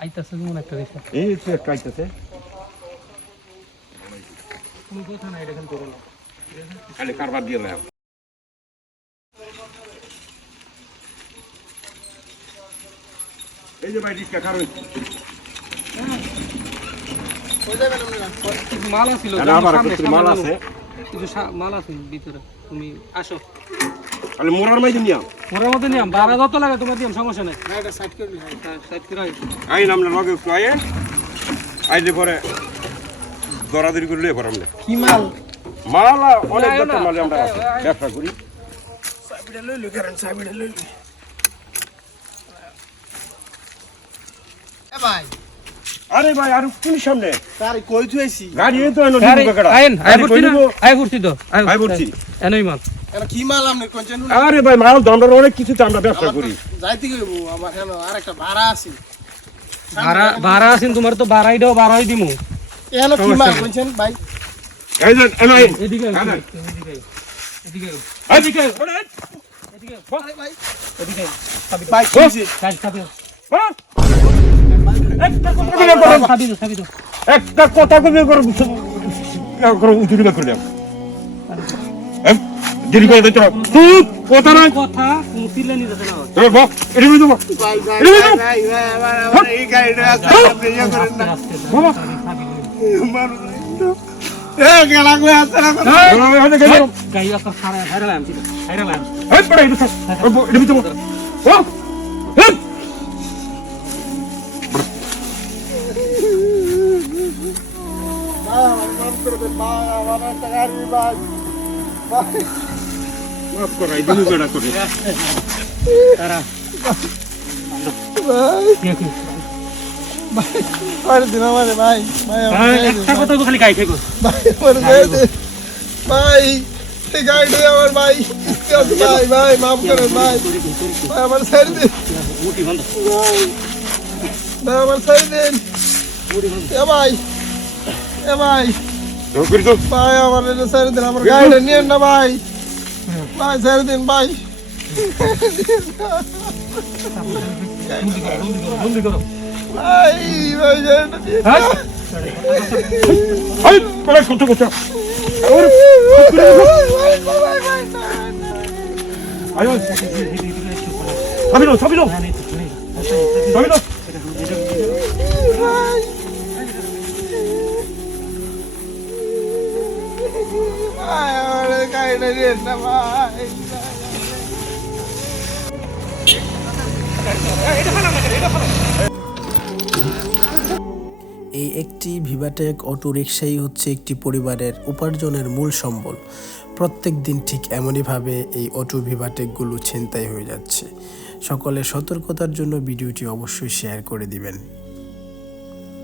আইতাছে মনে একটা রিক্সা এই তো একটা আইতেছে। তুমি কোথায় না এটা খালি করে খালি কারবার দিয়ে লাম এই যে ভাই রিক্সা কারণ কই যাবেন আপনারা? কিছু মাল সামনে মাল আছে? কিছু মাল আছে ভিতরে। তুমি আসো। তাহলে মোরার মাই দিনিয়া ওর মধ্যে নিয়ম। বারো যত লাগে তোমার দিয়ম সমস্যা নেই। না, এটা সাইড করে নিন। সাইড করে আই। আই নামলে লগে একটু আয়ে আইলে পরে দরাদরি করে লয়ে পড়ামলে কি মাল? মাল অনেক আয় মাল আমরা। ব্যবসা করি। চাবিটা লইলো কারণ চাবিটা লইলো। এ ভাই। আরে ভাই আর কোন সামনে। তার কই থুইছি? গাড়ি তো এনো আরে, দিবো কাকা আইন, আই পড়ছি না? আই পড়ছি তো, আই- আই পড়ছি। এনেই মাল। এটা কি মাল আপনি কোনছেন আরে ভাই মাল আমরা অনেক কিছু তো আমরা ব্যবসা করি। যাইতে গইব আমার হেন আর একটা ভাড়া আছে। ভাড়া- ভাড়া আছেন, তোমার তো ভাড়াই দাও, ভাড়াই দিমু। এখানে কি মাল কোনছেন ভাই? এই যে এনো আইন এদিকে এদিকে এদিকে এদিকে এদিকে আরে ভাই। এদিকে আয়, সাবির। ভাই কি কাজ হ্যাঁ? একটা কথা কইলে করো, করো উঠুরি না করলাম দেরি করে দিতে চুপ কথা নাই। কথা কোনো চিল্লানি যাতে না এ বাপ এরি বুঝো ভাই ভাই এদিকে ভাই ভাই আমার আমার এই গাড়িটা আপনি ইয়ে করেন না। বাবা। সাবির। এ গেলা কই আছে না সারা- লাম, ঠিক আছে, সারা লাম। এই পড়ে এটা এরি বুঝো ও করে ভাই আমার একটা গাড়ি ভাই ভাই মাফ করো এই দিনু গড়া করে। তারা, ভাই কে কে? দিন আমারে ভাই ভাই। একটা কথা খালি ভাই আমার ভাই এই গাড়িটা আমার ভাই ভাই ভাই মাফ করেন ভাই। ভাই আমার ছেড়ে দিন। মুটি বন্ধ। ভাই ভাই আমার ছেড়ে দিন। এ ভাই এ ভাই। তো করে তো ভাই আমার এটা ছেড়ে দিন আমার গাড়িটা নিয়েন না ভাই ভাই ছেড়ে দিন ভাই ভাই ভাই না। এই পড়ে কত কত ওরে ভাই, ভাই, ভাই, ভাই, না, এই একটি ভিভাটেক অটো রিক্সাই হচ্ছে একটি পরিবারের উপার্জনের মূল সম্বল। প্রত্যেক দিন ঠিক এমনইভাবে এই অটো ভিভাটেকগুলো ছিনতাই হয়ে যাচ্ছে। সকলে সতর্কতার জন্য ভিডিওটি অবশ্যই শেয়ার করে দিবেন।